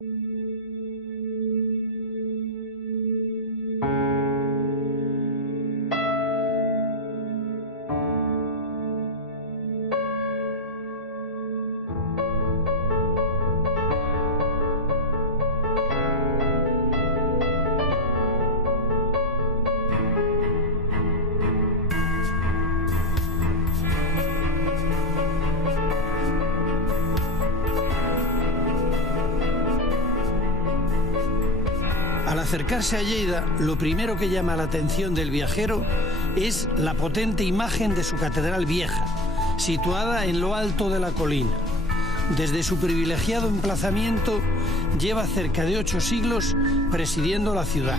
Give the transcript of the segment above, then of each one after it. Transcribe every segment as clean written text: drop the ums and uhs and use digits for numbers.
Al acercarse a Lleida, lo primero que llama la atención del viajero es la potente imagen de su catedral vieja, situada en lo alto de la colina. Desde su privilegiado emplazamiento, lleva cerca de 8 siglos presidiendo la ciudad.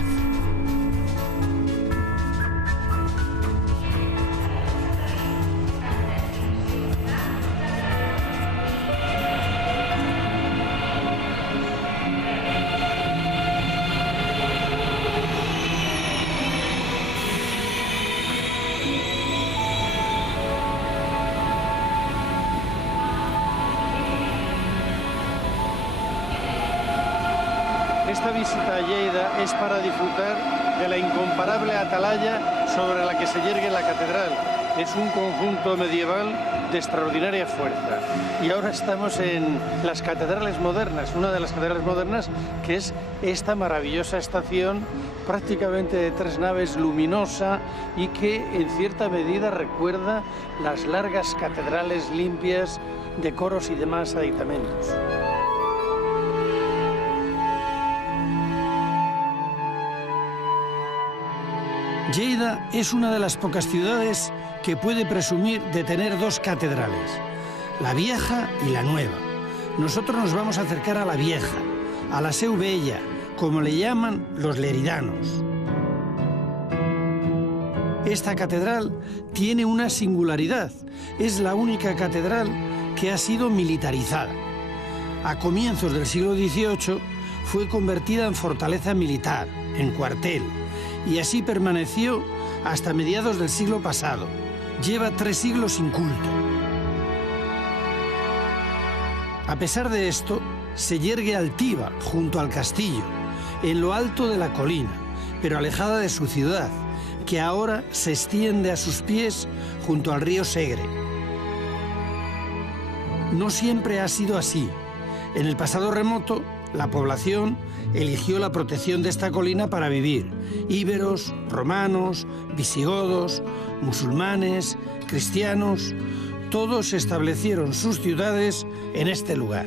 Esta visita a Lleida es para disfrutar de la incomparable atalaya sobre la que se yergue la catedral. Es un conjunto medieval de extraordinaria fuerza. Y ahora estamos en las catedrales modernas, una de las catedrales modernas, que es esta maravillosa estación prácticamente de 3 naves, luminosa, y que en cierta medida recuerda las largas catedrales limpias de coros y demás aditamentos. Lleida es una de las pocas ciudades que puede presumir de tener 2 catedrales, la vieja y la nueva. Nosotros nos vamos a acercar a la vieja, a la Seu Vella, como le llaman los leridanos. Esta catedral tiene una singularidad, es la única catedral que ha sido militarizada. A comienzos del siglo XVIII fue convertida en fortaleza militar, en cuartel, y así permaneció hasta mediados del siglo pasado. Lleva 3 siglos sin culto. A pesar de esto, se yergue altiva junto al castillo, en lo alto de la colina, pero alejada de su ciudad, que ahora se extiende a sus pies junto al río Segre. No siempre ha sido así. En el pasado remoto, la población eligió la protección de esta colina para vivir. Íberos, romanos, visigodos, musulmanes, cristianos, todos establecieron sus ciudades en este lugar.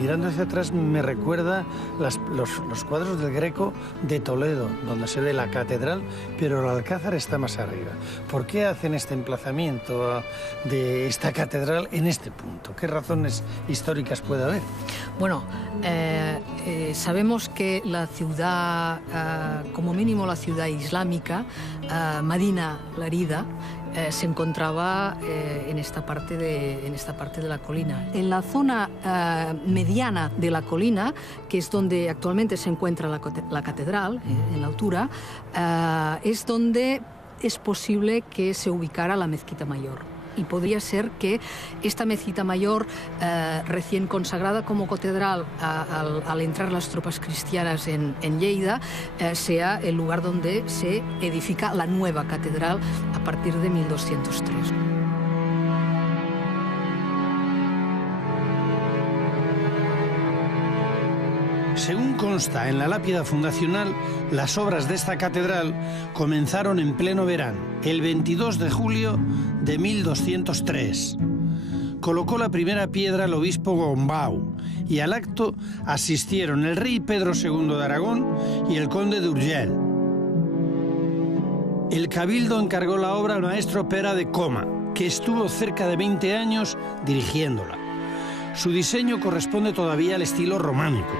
Mirando hacia atrás me recuerda los cuadros del Greco de Toledo, donde se ve la catedral, pero el Alcázar está más arriba. ¿Por qué hacen este emplazamiento de esta catedral en este punto? ¿Qué razones históricas puede haber? Bueno, sabemos que la ciudad, como mínimo la ciudad islámica, Medina Larida, se encontraba en esta parte de la colina. En la zona mediana de la colina, que es donde actualmente se encuentra la catedral, en la altura, es donde es posible que se ubicara la mezquita mayor. Y podría ser que esta mezquita mayor, recién consagrada como catedral al entrar las tropas cristianas en Lleida, sea el lugar donde se edifica la nueva catedral a partir de 1203. Según consta en la lápida fundacional, las obras de esta catedral comenzaron en pleno verano, el 22 de julio de 1203. Colocó la primera piedra el obispo Gombau y al acto asistieron el rey Pedro II de Aragón y el conde de Urgell. El cabildo encargó la obra al maestro Pere de Coma, que estuvo cerca de 20 años dirigiéndola. Su diseño corresponde todavía al estilo románico.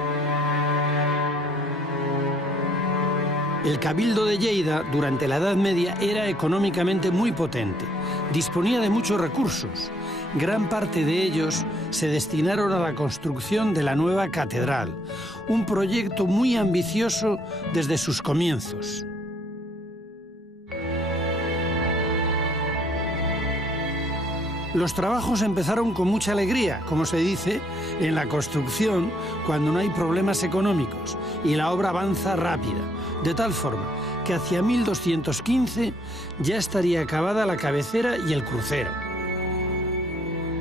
El cabildo de Lleida, durante la Edad Media, era económicamente muy potente. Disponía de muchos recursos. Gran parte de ellos se destinaron a la construcción de la nueva catedral, un proyecto muy ambicioso desde sus comienzos. Los trabajos empezaron con mucha alegría, como se dice en la construcción, cuando no hay problemas económicos, y la obra avanza rápida, de tal forma que hacia 1215 ya estaría acabada la cabecera y el crucero.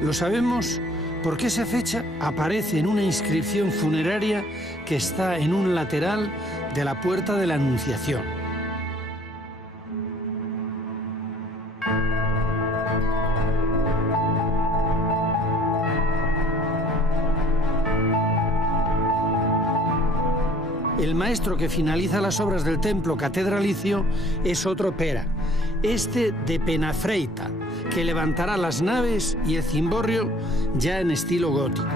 Lo sabemos porque esa fecha aparece en una inscripción funeraria que está en un lateral de la Puerta de la Anunciación. El maestro que finaliza las obras del templo catedralicio es otro Pera, este de Penafreita, que levantará las naves y el cimborrio ya en estilo gótico.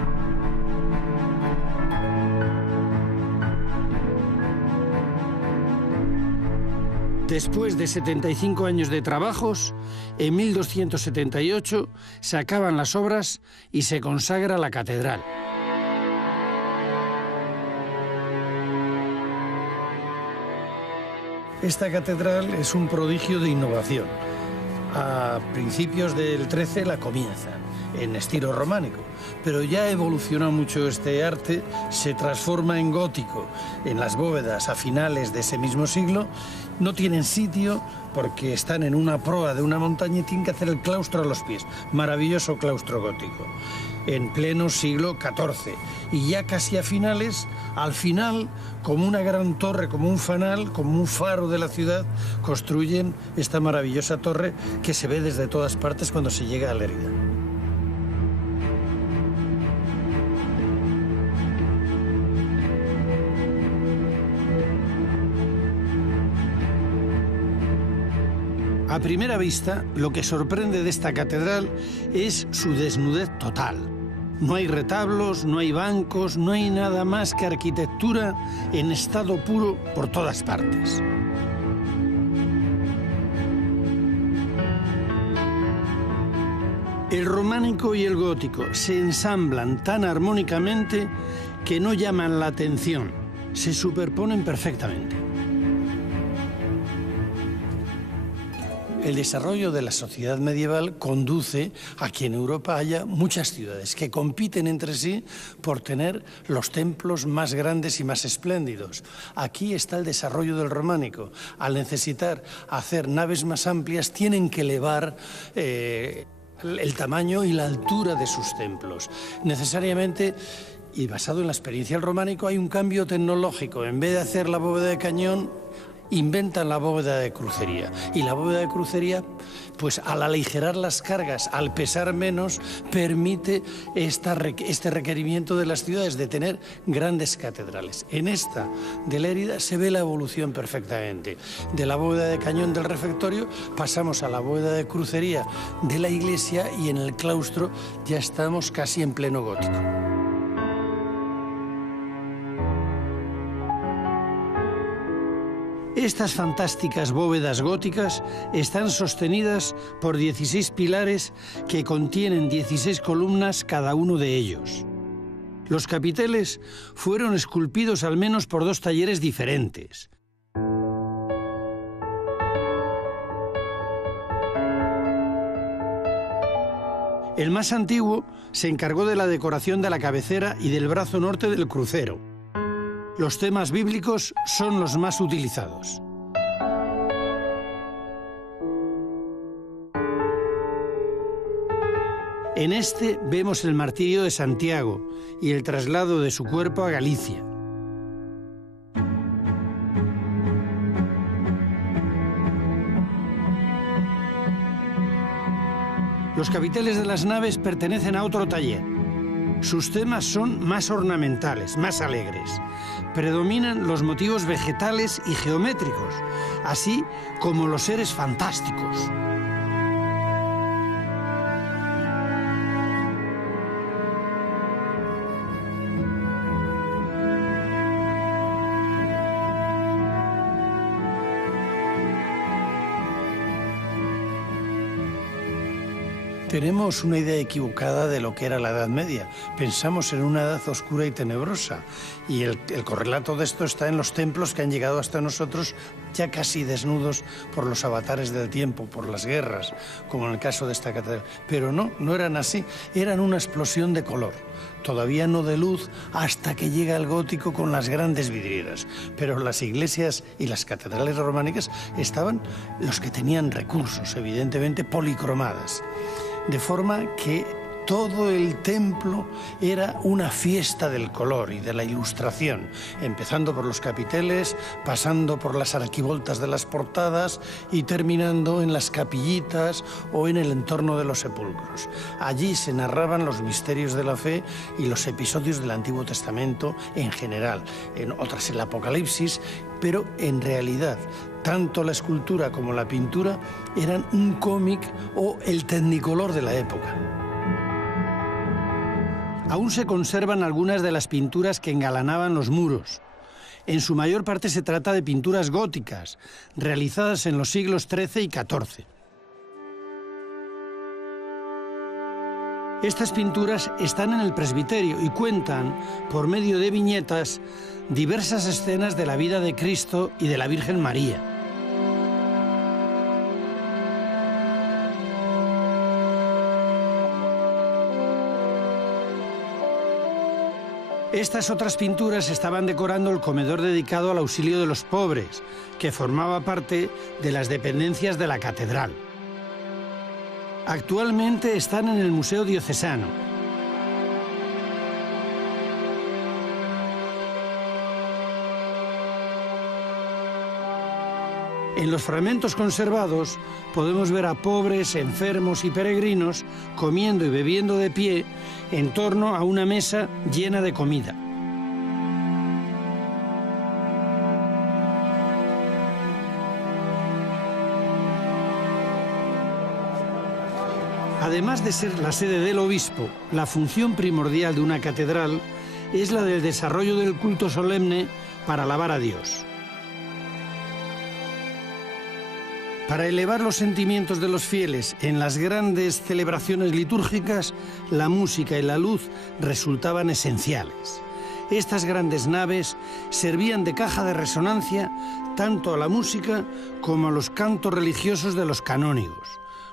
Después de 75 años de trabajos, en 1278 se acaban las obras y se consagra la catedral. Esta catedral es un prodigio de innovación. A principios del XIII la comienzan, en estilo románico, pero ya evolucionó mucho este arte, se transforma en gótico en las bóvedas a finales de ese mismo siglo. No tienen sitio porque están en una proa de una montaña y tienen que hacer el claustro a los pies. Maravilloso claustro gótico, en pleno siglo XIV. Y ya casi a finales, al final, como una gran torre, como un fanal, como un faro de la ciudad, construyen esta maravillosa torre que se ve desde todas partes cuando se llega a Lérida. A primera vista, lo que sorprende de esta catedral es su desnudez total. No hay retablos, no hay bancos, no hay nada más que arquitectura en estado puro por todas partes. El románico y el gótico se ensamblan tan armónicamente que no llaman la atención, se superponen perfectamente. El desarrollo de la sociedad medieval conduce a que en Europa haya muchas ciudades que compiten entre sí por tener los templos más grandes y más espléndidos. Aquí está el desarrollo del románico. Al necesitar hacer naves más amplias, tienen que elevar el tamaño y la altura de sus templos. Necesariamente, y basado en la experiencia del románico, hay un cambio tecnológico. En vez de hacer la bóveda de cañón, inventan la bóveda de crucería. Y la bóveda de crucería, pues al aligerar las cargas, al pesar menos, permite este requerimiento de las ciudades de tener grandes catedrales. En esta de Lérida se ve la evolución perfectamente. De la bóveda de cañón del refectorio pasamos a la bóveda de crucería de la iglesia y en el claustro ya estamos casi en pleno gótico. Estas fantásticas bóvedas góticas están sostenidas por 16 pilares que contienen 16 columnas cada uno de ellos. Los capiteles fueron esculpidos al menos por 2 talleres diferentes. El más antiguo se encargó de la decoración de la cabecera y del brazo norte del crucero. Los temas bíblicos son los más utilizados. En este vemos el martirio de Santiago y el traslado de su cuerpo a Galicia. Los capiteles de las naves pertenecen a otro taller. Sus temas son más ornamentales, más alegres. Predominan los motivos vegetales y geométricos, así como los seres fantásticos. Tenemos una idea equivocada de lo que era la Edad Media. Pensamos en una edad oscura y tenebrosa. Y el correlato de esto está en los templos que han llegado hasta nosotros ya casi desnudos por los avatares del tiempo, por las guerras, como en el caso de esta catedral. Pero no eran así. Eran una explosión de color. Todavía no de luz hasta que llega el gótico con las grandes vidrieras. Pero las iglesias y las catedrales románicas estaban los que tenían recursos, evidentemente policromadas. De forma que todo el templo era una fiesta del color y de la ilustración, empezando por los capiteles, pasando por las arquivoltas de las portadas y terminando en las capillitas o en el entorno de los sepulcros. Allí se narraban los misterios de la fe y los episodios del Antiguo Testamento en general, en otras el Apocalipsis, pero en realidad tanto la escultura como la pintura eran un cómic o el Technicolor de la época. Aún se conservan algunas de las pinturas que engalanaban los muros. En su mayor parte se trata de pinturas góticas, realizadas en los siglos XIII y XIV. Estas pinturas están en el presbiterio y cuentan, por medio de viñetas, diversas escenas de la vida de Cristo y de la Virgen María. Estas otras pinturas estaban decorando el comedor dedicado al auxilio de los pobres, que formaba parte de las dependencias de la catedral. Actualmente están en el Museo Diocesano. En los fragmentos conservados podemos ver a pobres, enfermos y peregrinos comiendo y bebiendo de pie en torno a una mesa llena de comida. Además de ser la sede del obispo, la función primordial de una catedral es la del desarrollo del culto solemne para alabar a Dios. Para elevar los sentimientos de los fieles en las grandes celebraciones litúrgicas, la música y la luz resultaban esenciales. Estas grandes naves servían de caja de resonancia tanto a la música como a los cantos religiosos de los canónigos,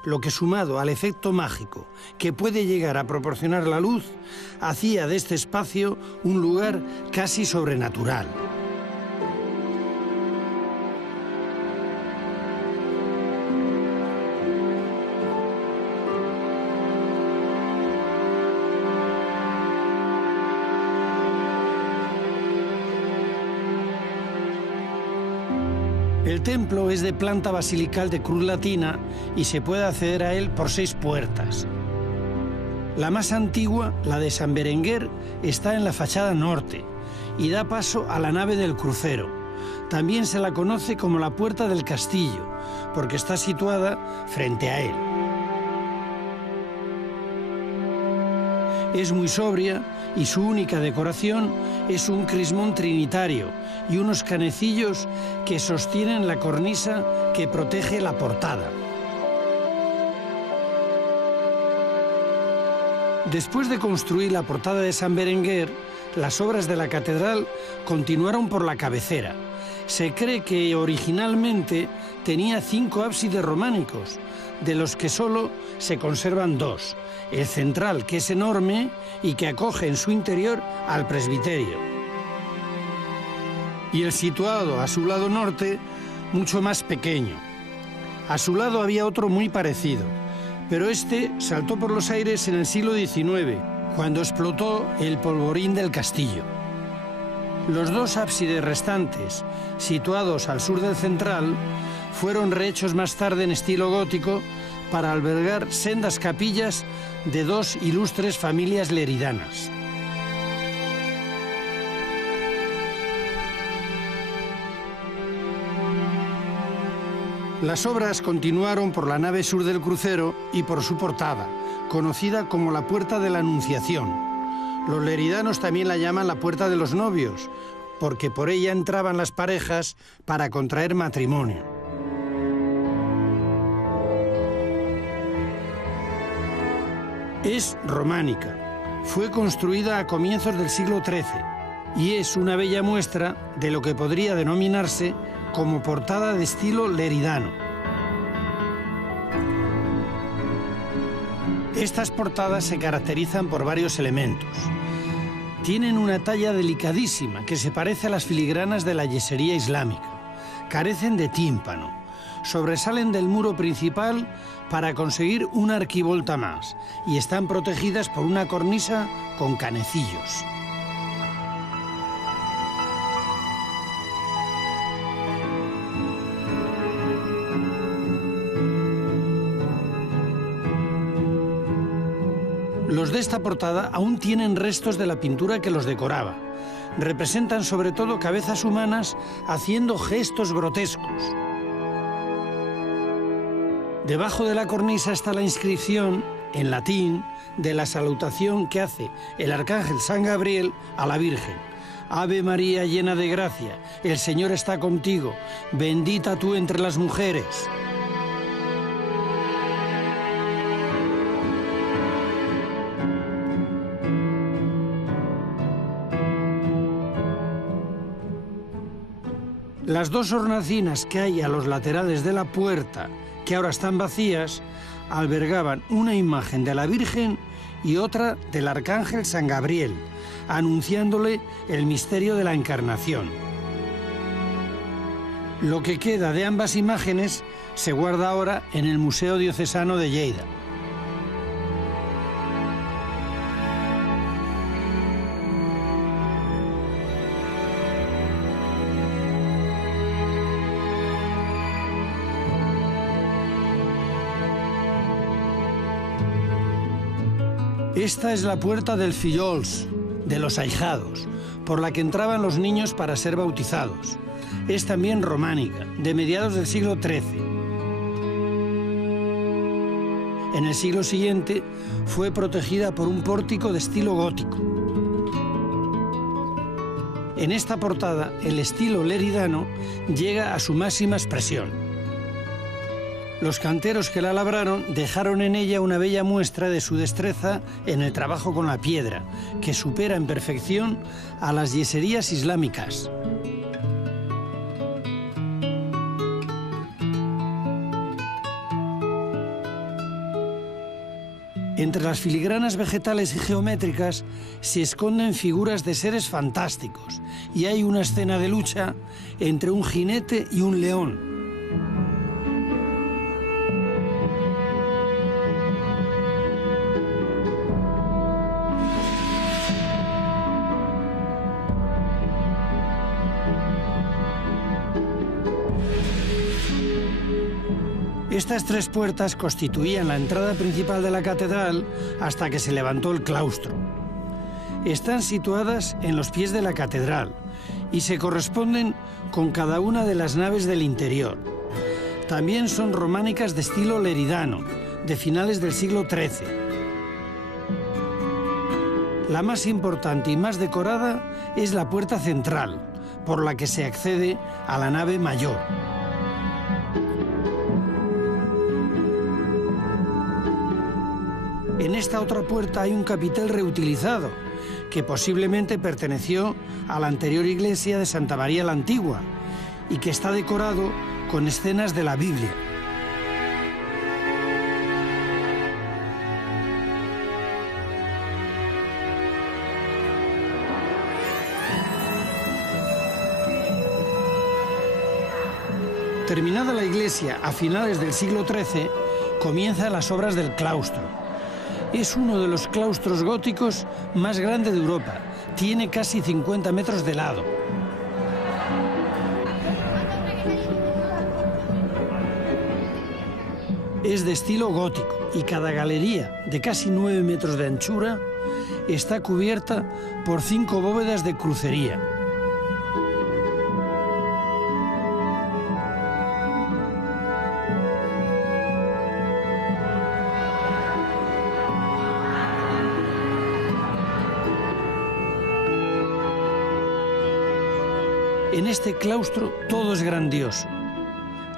lo que, sumado al efecto mágico que puede llegar a proporcionar la luz, hacía de este espacio un lugar casi sobrenatural. El templo es de planta basilical de cruz latina y se puede acceder a él por 6 puertas. La más antigua, la de San Berenguer, está en la fachada norte y da paso a la nave del crucero. También se la conoce como la Puerta del Castillo, porque está situada frente a él. Es muy sobria y su única decoración es un crismón trinitario y unos canecillos que sostienen la cornisa que protege la portada. Después de construir la portada de San Berenguer, las obras de la catedral continuaron por la cabecera. Se cree que originalmente tenía 5 ábsides románicos, de los que solo se conservan 2. El central, que es enorme y que acoge en su interior al presbiterio. Y el situado a su lado norte, mucho más pequeño. A su lado había otro muy parecido, pero este saltó por los aires en el siglo XIX, cuando explotó el polvorín del castillo. Los 2 ábsides restantes, situados al sur del central, fueron rehechos más tarde en estilo gótico para albergar sendas capillas de 2 ilustres familias leridanas. Las obras continuaron por la nave sur del crucero y por su portada, conocida como la Puerta de la Anunciación. Los leridanos también la llaman la Puerta de los Novios, porque por ella entraban las parejas para contraer matrimonio. Es románica. Fue construida a comienzos del siglo XIII y es una bella muestra de lo que podría denominarse como portada de estilo leridano. Estas portadas se caracterizan por varios elementos. Tienen una talla delicadísima que se parece a las filigranas de la yesería islámica. Carecen de tímpano. Sobresalen del muro principal para conseguir una arquivolta más y están protegidas por una cornisa con canecillos. Los de esta portada aún tienen restos de la pintura que los decoraba. Representan sobre todo cabezas humanas haciendo gestos grotescos. Debajo de la cornisa está la inscripción, en latín, de la salutación que hace el arcángel San Gabriel a la Virgen. Ave María, llena de gracia, el Señor está contigo, bendita tú entre las mujeres. Las dos hornacinas que hay a los laterales de la puerta, que ahora están vacías, albergaban una imagen de la Virgen y otra del arcángel San Gabriel, anunciándole el misterio de la Encarnación. Lo que queda de ambas imágenes se guarda ahora en el Museo Diocesano de Lleida. Esta es la puerta del fillols, de los ahijados, por la que entraban los niños para ser bautizados. Es también románica, de mediados del siglo XIII. En el siglo siguiente fue protegida por un pórtico de estilo gótico. En esta portada, el estilo leridano llega a su máxima expresión. Los canteros que la labraron dejaron en ella una bella muestra de su destreza en el trabajo con la piedra, que supera en perfección a las yeserías islámicas. Entre las filigranas vegetales y geométricas se esconden figuras de seres fantásticos y hay una escena de lucha entre un jinete y un león. Estas tres puertas constituían la entrada principal de la catedral hasta que se levantó el claustro. Están situadas en los pies de la catedral y se corresponden con cada una de las naves del interior. También son románicas de estilo leridano, de finales del siglo XIII. La más importante y más decorada es la puerta central, por la que se accede a la nave mayor. En esta otra puerta hay un capitel reutilizado, que posiblemente perteneció a la anterior iglesia de Santa María la Antigua y que está decorado con escenas de la Biblia. Terminada la iglesia a finales del siglo XIII, comienzan las obras del claustro. Es uno de los claustros góticos más grandes de Europa. Tiene casi 50 metros de lado. Es de estilo gótico y cada galería, de casi 9 metros de anchura, está cubierta por 5 bóvedas de crucería. En este claustro todo es grandioso.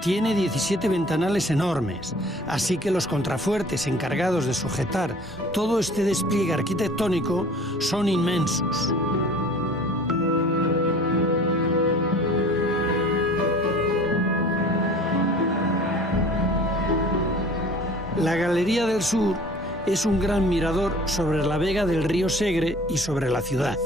Tiene 17 ventanales enormes, así que los contrafuertes encargados de sujetar todo este despliegue arquitectónico son inmensos. La Galería del Sur es un gran mirador sobre la vega del río Segre y sobre la ciudad.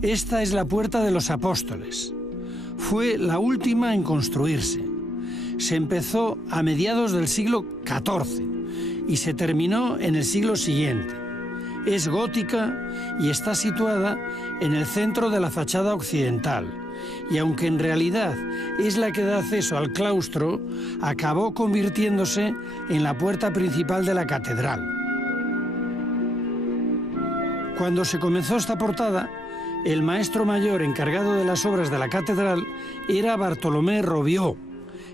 Esta es la Puerta de los Apóstoles. Fue la última en construirse. Se empezó a mediados del siglo XIV y se terminó en el siglo siguiente. Es gótica y está situada en el centro de la fachada occidental. Y aunque en realidad es la que da acceso al claustro, acabó convirtiéndose en la puerta principal de la catedral. Cuando se comenzó esta portada, el maestro mayor encargado de las obras de la catedral era Bartolomé Robió,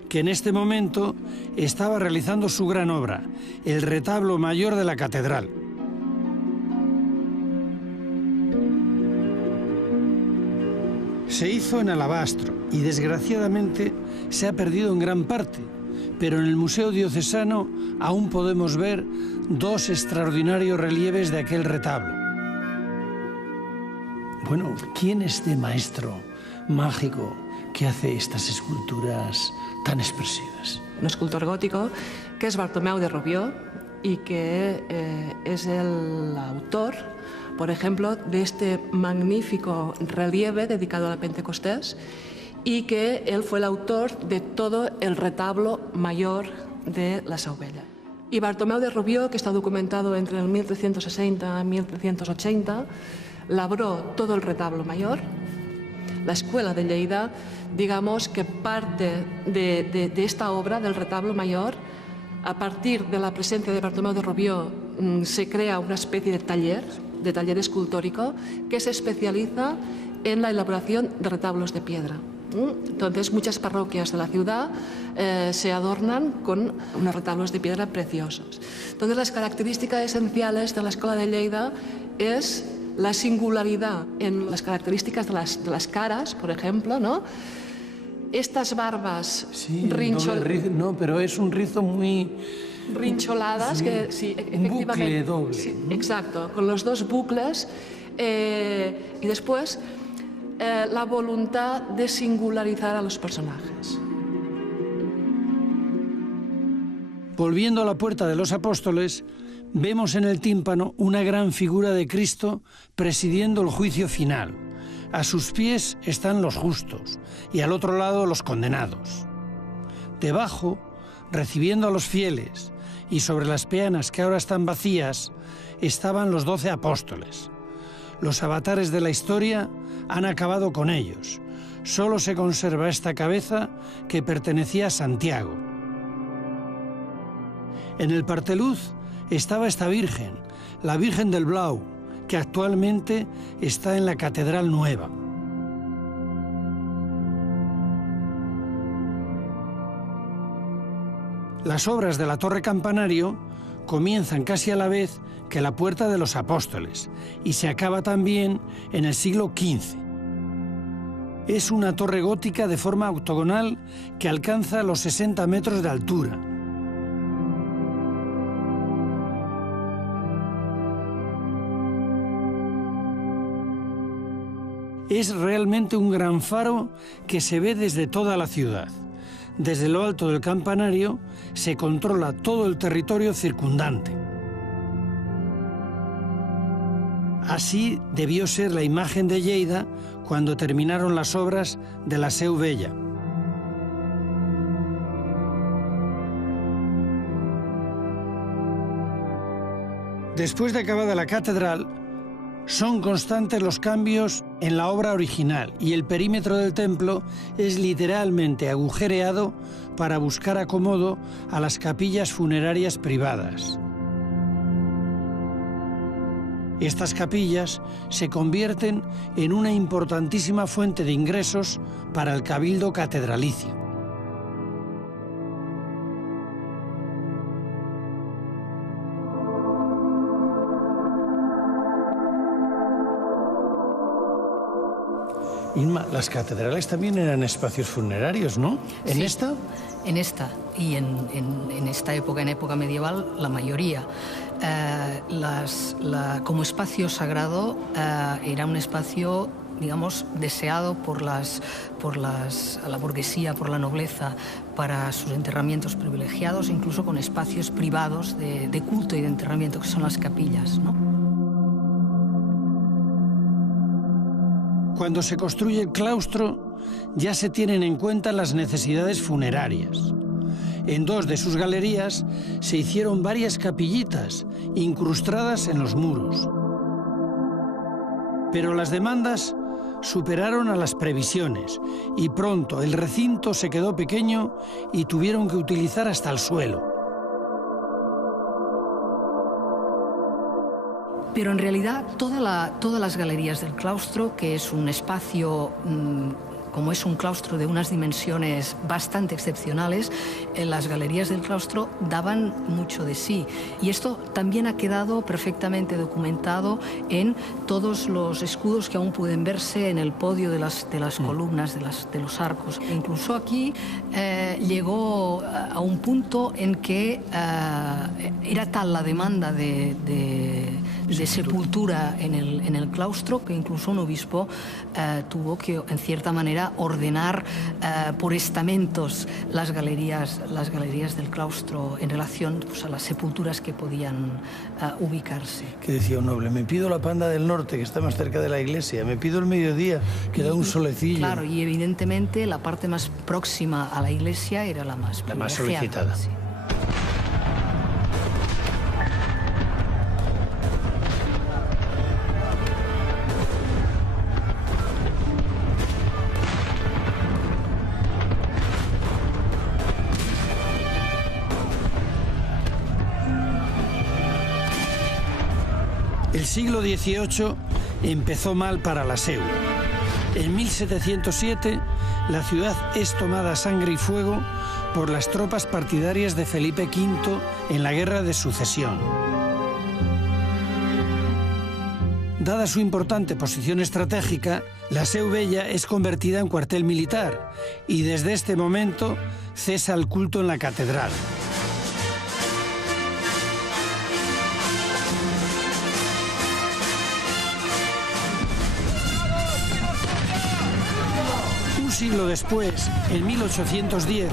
que en este momento estaba realizando su gran obra, el retablo mayor de la catedral. Se hizo en alabastro y desgraciadamente se ha perdido en gran parte, pero en el Museo Diocesano aún podemos ver dos extraordinarios relieves de aquel retablo. Bueno, ¿quién es este maestro mágico que hace estas esculturas tan expresivas? Un escultor gótico que es Bartomeu de Robió y que es el autor, por ejemplo, de este magnífico relieve dedicado a la Pentecostés, y que él fue el autor de todo el retablo mayor de la Seu Vella. Y Bartomeu de Robió, que está documentado entre el 1360 y 1380, labró todo el retablo mayor. La Escuela de Lleida, digamos que parte de esta obra del retablo mayor, a partir de la presencia de Bartomeu de Robió, se crea una especie de taller escultórico que se especializa en la elaboración de retablos de piedra. Entonces, muchas parroquias de la ciudad se adornan con unos retablos de piedra preciosos. Entonces, las características esenciales de la Escuela de Lleida es la singularidad en las características de las caras, por ejemplo, ¿no? Estas barbas no, pero es un rizo muy rincholadas, sí, que sí, un bucle doble. Sí, exacto, con los dos bucles y después la voluntad de singularizar a los personajes. Volviendo a la Puerta de los Apóstoles, vemos en el tímpano una gran figura de Cristo presidiendo el juicio final. A sus pies están los justos y al otro lado los condenados. Debajo, recibiendo a los fieles, y sobre las peanas que ahora están vacías, estaban los 12 apóstoles. Los avatares de la historia han acabado con ellos. Solo se conserva esta cabeza que pertenecía a Santiago. En el parteluz estaba esta Virgen, la Virgen del Blau, que actualmente está en la Catedral Nueva. Las obras de la Torre Campanario comienzan casi a la vez que la Puerta de los Apóstoles y se acaba también en el siglo XV. Es una torre gótica de forma octogonal que alcanza los 60 metros de altura. Es realmente un gran faro que se ve desde toda la ciudad. Desde lo alto del campanario se controla todo el territorio circundante. Así debió ser la imagen de Lleida cuando terminaron las obras de la Seu Vella. Después de acabada la catedral, son constantes los cambios en la obra original y el perímetro del templo es literalmente agujereado para buscar acomodo a las capillas funerarias privadas. Estas capillas se convierten en una importantísima fuente de ingresos para el cabildo catedralicio. Inma, las catedrales también eran espacios funerarios, ¿no? ¿En esta? En esta y en esta época, en época medieval, la mayoría. Como espacio sagrado era un espacio, digamos, deseado por la burguesía, por la nobleza, para sus enterramientos privilegiados, incluso con espacios privados de culto y de enterramiento, que son las capillas, ¿no? Cuando se construye el claustro, ya se tienen en cuenta las necesidades funerarias. En dos de sus galerías se hicieron varias capillitas incrustadas en los muros. Pero las demandas superaron a las previsiones y pronto el recinto se quedó pequeño y tuvieron que utilizar hasta el suelo. Pero en realidad todas las galerías del claustro, que es un espacio, como es un claustro de unas dimensiones bastante excepcionales, las galerías del claustro daban mucho de sí. Y esto también ha quedado perfectamente documentado en todos los escudos que aún pueden verse en el podio de las columnas, de los arcos. E incluso aquí llegó a un punto en que era tal la demanda de sepultura en el claustro que incluso un obispo tuvo que, en cierta manera, ordenar por estamentos las galerías del claustro en relación, pues, a las sepulturas que podían ubicarse. Que decía un noble: me pido la Panda del Norte, que está más cerca de la iglesia, me pido el mediodía, que da un solecillo. Claro, y evidentemente la parte más próxima a la iglesia era la más solicitada. Sí. El siglo XVIII empezó mal para la Seu. En 1707, la ciudad es tomada a sangre y fuego por las tropas partidarias de Felipe V en la Guerra de Sucesión. Dada su importante posición estratégica, la Seu Vella es convertida en cuartel militar y desde este momento cesa el culto en la catedral. Un siglo después, en 1810,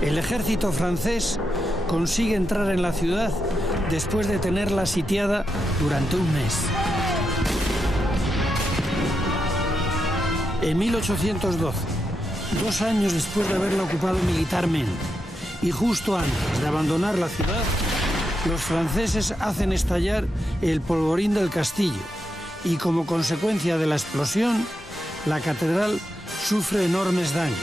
el ejército francés consigue entrar en la ciudad después de tenerla sitiada durante un mes. En 1812, 2 años después de haberla ocupado militarmente y justo antes de abandonar la ciudad, los franceses hacen estallar el polvorín del castillo y, como consecuencia de la explosión, la catedral sufre enormes daños.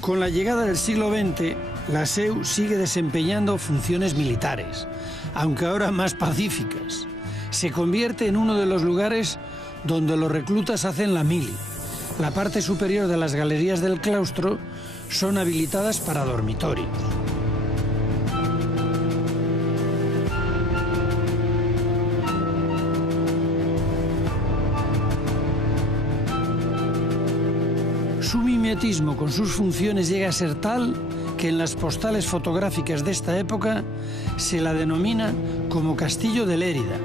Con la llegada del siglo XX, la Seu sigue desempeñando funciones militares, aunque ahora más pacíficas. Se convierte en uno de los lugares donde los reclutas hacen la mili. La parte superior de las galerías del claustro son habilitadas para dormitorios. Su mimetismo con sus funciones llega a ser tal que en las postales fotográficas de esta época se la denomina como Castillo de Lérida.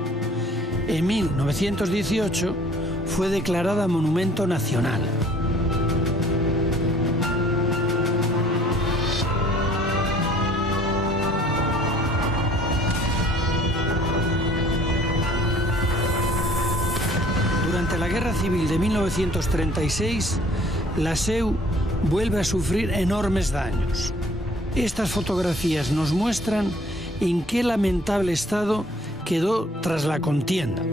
En 1918 fue declarada Monumento Nacional. Durante la Guerra Civil de 1936, la Seu vuelve a sufrir enormes daños. Estas fotografías nos muestran en qué lamentable estado quedó tras la contienda.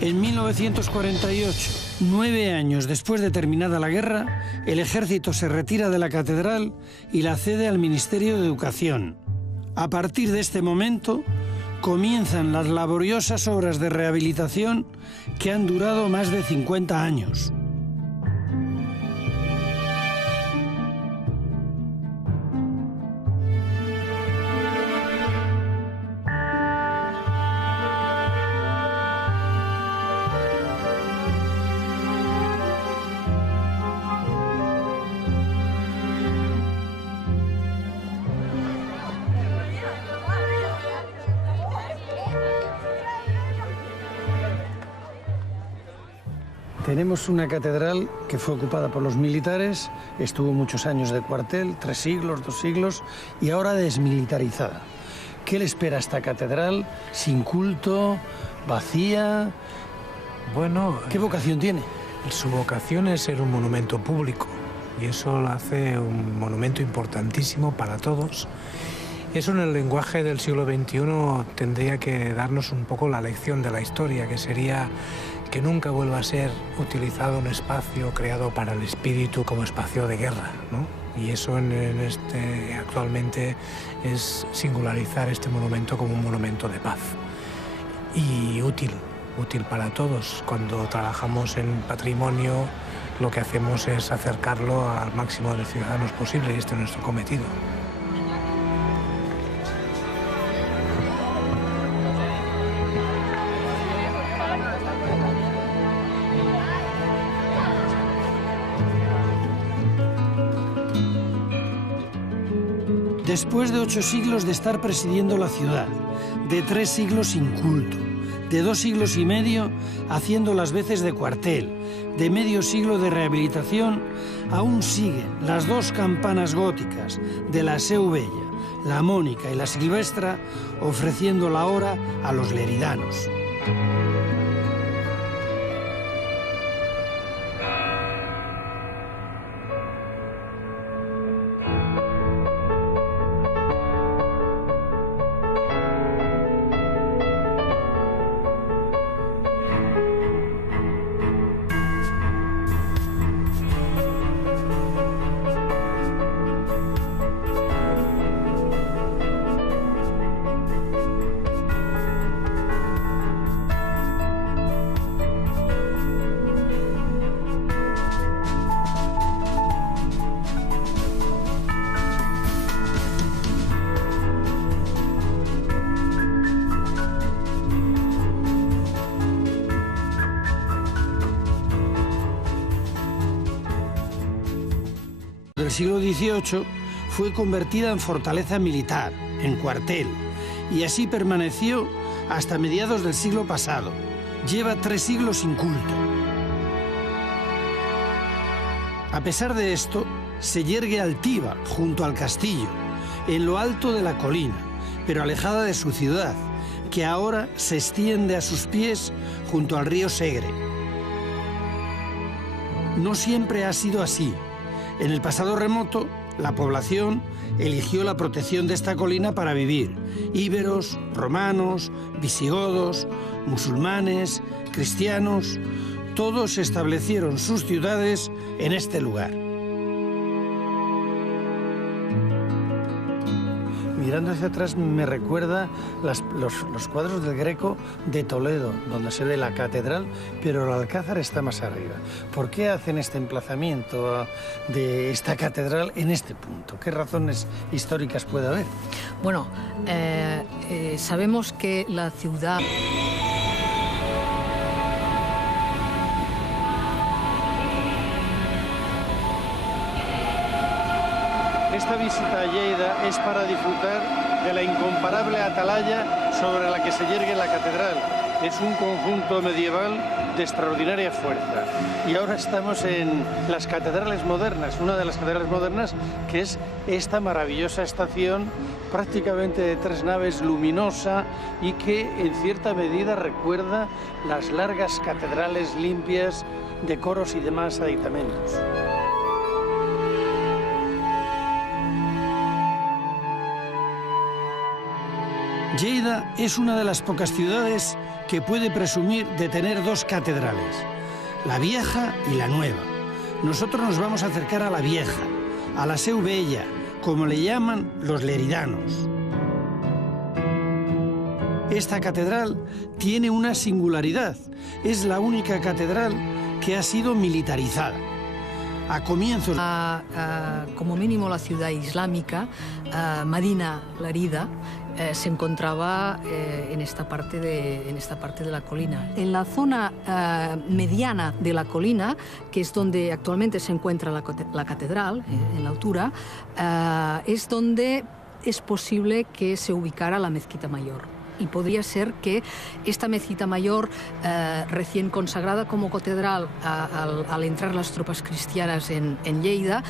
En 1948, 9 años después de terminada la guerra, el ejército se retira de la catedral y la cede al Ministerio de Educación. A partir de este momento, comienzan las laboriosas obras de rehabilitación que han durado más de 50 años. Tenemos una catedral que fue ocupada por los militares, estuvo muchos años de cuartel, 3 siglos, 2 siglos, y ahora desmilitarizada. ¿Qué le espera a esta catedral? ¿Sin culto? ¿Vacía? Bueno... ¿Qué vocación tiene? Su vocación es ser un monumento público, y eso lo hace un monumento importantísimo para todos. Eso en el lenguaje del siglo XXI tendría que darnos un poco la lección de la historia, que sería que nunca vuelva a ser utilizado un espacio creado para el espíritu como espacio de guerra, ¿no? Y eso actualmente es singularizar este monumento como un monumento de paz y útil para todos. Cuando trabajamos en patrimonio, lo que hacemos es acercarlo al máximo de ciudadanos posible, y este es nuestro cometido. Después de 8 siglos de estar presidiendo la ciudad, de 3 siglos sin culto, de 2 siglos y medio haciendo las veces de cuartel, de medio siglo de rehabilitación, aún siguen las 2 campanas góticas de la Seu Vella, la Mónica y la Silvestra, ofreciendo la hora a los leridanos. Del siglo XVIII fue convertida en fortaleza militar, en cuartel, y así permaneció hasta mediados del siglo pasado. Lleva 3 siglos sin culto. A pesar de esto, se yergue altiva junto al castillo, en lo alto de la colina, pero alejada de su ciudad, que ahora se extiende a sus pies junto al río Segre. No siempre ha sido así. En el pasado remoto, la población eligió la protección de esta colina para vivir. Íberos, romanos, visigodos, musulmanes, cristianos, todos establecieron sus ciudades en este lugar. Mirando hacia atrás me recuerda los cuadros del Greco de Toledo, donde se ve la catedral, pero el Alcázar está más arriba. ¿Por qué hacen este emplazamiento de esta catedral en este punto? ¿Qué razones históricas puede haber? Bueno, sabemos que la ciudad... Esta visita a Lleida es para disfrutar de la incomparable atalaya sobre la que se yergue la catedral. Es un conjunto medieval de extraordinaria fuerza. Y ahora estamos en las catedrales modernas, una de las catedrales modernas, que es esta maravillosa estación, prácticamente de 3 naves, luminosa, y que en cierta medida recuerda las largas catedrales limpias de coros y demás aditamentos. Lleida es una de las pocas ciudades que puede presumir de tener dos catedrales, la vieja y la nueva. Nosotros nos vamos a acercar a la vieja, a la Seu Vella, como le llaman los leridanos. Esta catedral tiene una singularidad. Es la única catedral que ha sido militarizada. A comienzos... Como mínimo la ciudad islámica, Medina Lerida, se encontraba en esta parte de la colina. En la zona mediana de la colina, que es donde actualmente se encuentra la catedral, en la altura, es donde es posible que se ubicara la mezquita mayor. Y podría ser que esta mezquita mayor, recién consagrada como catedral al entrar las tropas cristianas en Lleida,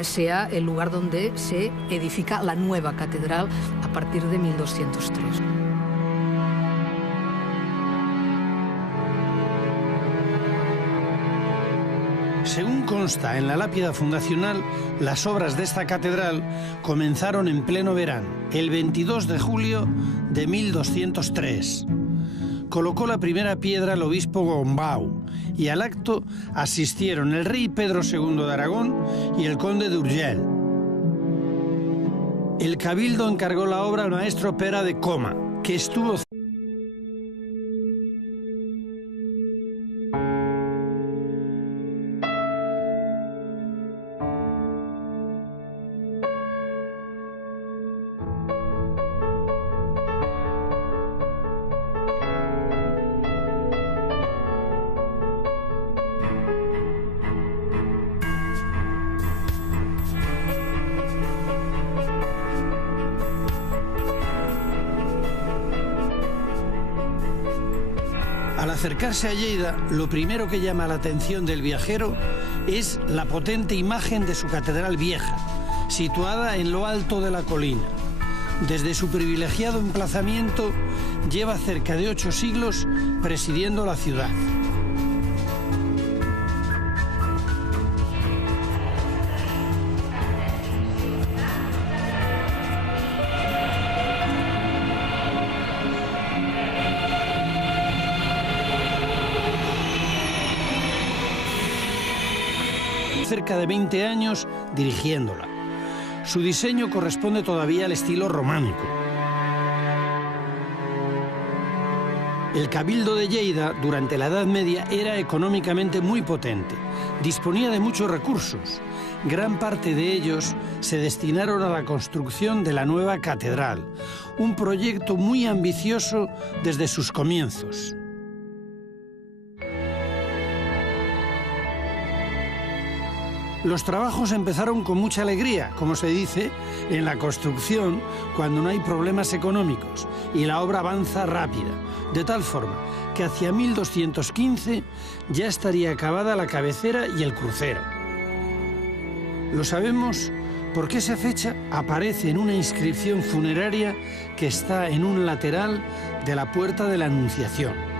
sea el lugar donde se edifica la nueva catedral a partir de 1203. Según consta en la lápida fundacional, las obras de esta catedral comenzaron en pleno verano, el 22 de julio de 1203. Colocó la primera piedra el obispo Gombau y al acto asistieron el rey Pedro II de Aragón y el conde de Urgell. El cabildo encargó la obra al maestro Pera de Coma, que estuvo... Al acercarse a Lleida, lo primero que llama la atención del viajero es la potente imagen de su catedral vieja, situada en lo alto de la colina. Desde su privilegiado emplazamiento, lleva cerca de 8 siglos presidiendo la ciudad. Cerca de 20 años dirigiéndola. Su diseño corresponde todavía al estilo románico. El Cabildo de Lleida, durante la Edad Media, era económicamente muy potente. Disponía de muchos recursos. Gran parte de ellos se destinaron a la construcción de la nueva catedral, un proyecto muy ambicioso desde sus comienzos. Los trabajos empezaron con mucha alegría, como se dice en la construcción, cuando no hay problemas económicos, y la obra avanza rápida, de tal forma que hacia 1215 ya estaría acabada la cabecera y el crucero. Lo sabemos porque esa fecha aparece en una inscripción funeraria que está en un lateral de la Puerta de la Anunciación.